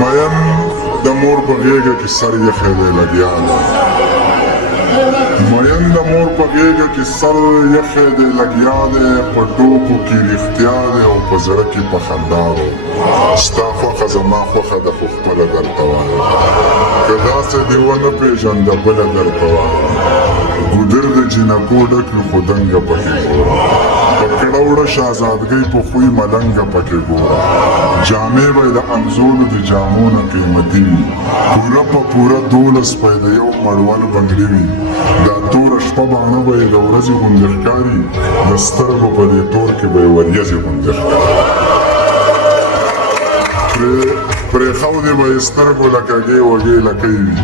مین د مور په غېږه کې سر یخی دی لګیا دی مین د مور په غېږه کې سر یخی دی لګیا دی په ټوکو کې رښتیا دی او په زړه کې په خندا دی ستا خوښه زما خوښه ده خو خپله درته وایم که داسې دې ونه پېژنده بله درته وایم ګودر د جینکو ډک وي خو دنګه پکې ګوره په کړه وړه شهزادګۍ په خوی ملنګه پکې ګوره جامې به یې د انځورو د جامو نه قیمتي وي پوره په پوره 12 پی د یو مړول بنګړي وي دا توره شپه باڼه به یې د ورځې غوندې ښکاري د سترګو په دې تور کې به یې وریځې غوندې ښکاري پرېښودې به یې سترګو لکه وږې لکۍ وي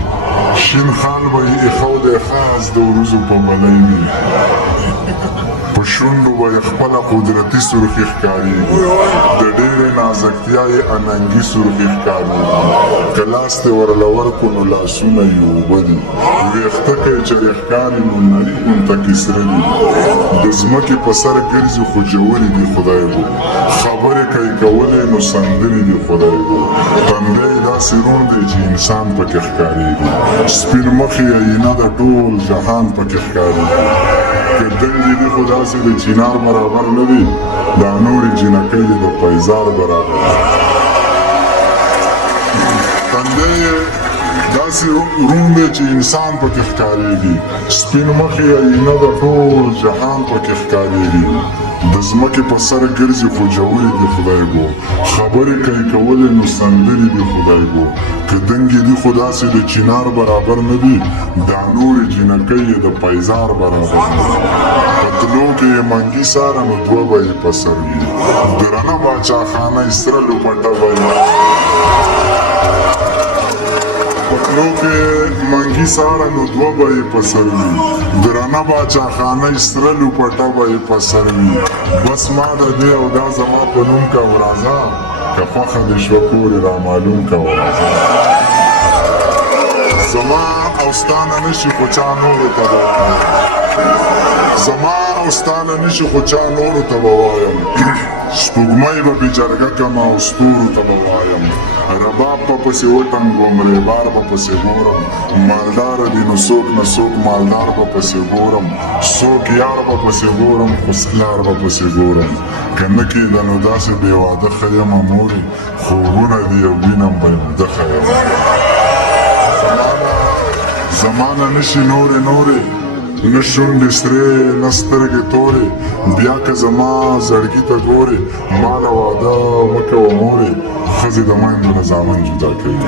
شین خال به یې ایښودی خاص د وروځو په ملۍ وي په شونډو به یې خپله قدرتي سرخي ښکارېږي د ډېرې نازکتیا یې اننګي سرخي ښکارېږي که لاس دې ورله ورکړو نو لاسونه یې اوبه دي ویښته که یې چرې ښکاري نو نري غونټکې سره دي د ځمکې په سر ګرځي خو ژورې دي خدای بو خبرې که یې کولې نو سندرې دي خدای بو تندی یې داسې روڼ دی چې انسان پکې ښکارېږي سپین مخ یې آینه د ټول جهان پکې ښکارېږي که دنګې دي خو داسې د چینار برابر نه دي دا نورې جینکۍ دي د پیزار برابر تندی یې داسې روڼ دی چې انسان پکې ښکارېږي سپین مخ یې آینه د ټول جهان پکې ښکارېږي د ځمکې په سر ګرځي خو ژورې دي خدای بو خبرې که یې کولې نو سندرې دي خدای بو که دنګې دي خو داسې د چینار برابر نه دي دا نورې جینکۍ یې د پیزار برابر نه دي په تلو کې یې منګي ساره نو 2 به یې په سر وي درنه باچاخانه یې سره لوپټه به یې پتلو کې منګي ساړه نو 2 به یې په سر وي درنه باچاخانه یې سره لوپټه به یې په سر وي بس ما د دې او دا زما په نوم که ورځه که خوښه دې شوه کور یې رامعلوم که ورځه زما او ستا نه نشي خو چا نورو ته به وایم زما او ستا نه نشي خو چا نورو ته به وایم سپوږمۍ به بې جرګه کړم او ستورو ته به وایم رباب به پسې وټنګوم ریبار به پسې ګورم مالداره دي نو څوک نه څوک مالدار به پسې ګورم څوک یار به پسې ګورم خو سلار به پسې ګورم که نه کېده نو داسې بې واده ښه یمه مورې خوبونه دي او وینم به یم دښه یم زما نه نشي نورې نه شونډې سرې نه سترګې تورې بیا که زما زړګي ته ګورې ما له واده مه کوه مورې ښځې د میندو نه زامن جدا کوي